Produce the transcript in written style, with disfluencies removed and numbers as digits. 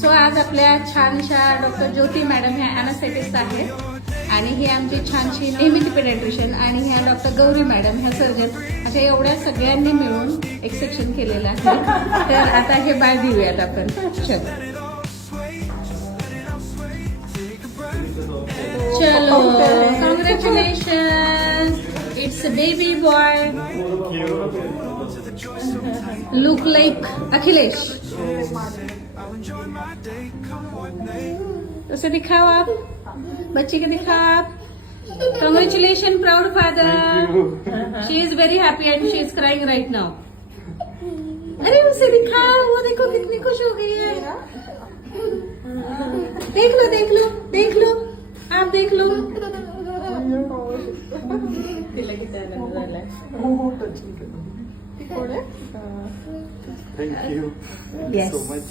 So आज आपल्या छानशा doctor ज्योती madam ह्या अॅनास्थेटिस्ट आहेत आणि ही आमची छानशी नेहमीची पेडियाट्रिशियन आणि ह्या डॉक्टर गौरी मॅडम ह्या सर्जन अशा एवढ्या सगळ्यांनी मिळून एक सेक्शन केलेलं आहे. तर आता हे बाय देऊयात आपण. चलो congratulation, it's a baby boy, look like Akhilesh. उसे दिखाओ आप, बच्ची को दिखाओ आप. Congratulations, proud father. She is very happy and she is crying right now. अरे उसे दिखाओ, वो देखो कितनी खुश हो गई है. देख लो देख लो देख लो, आप देख low. Thank you Yes. so much.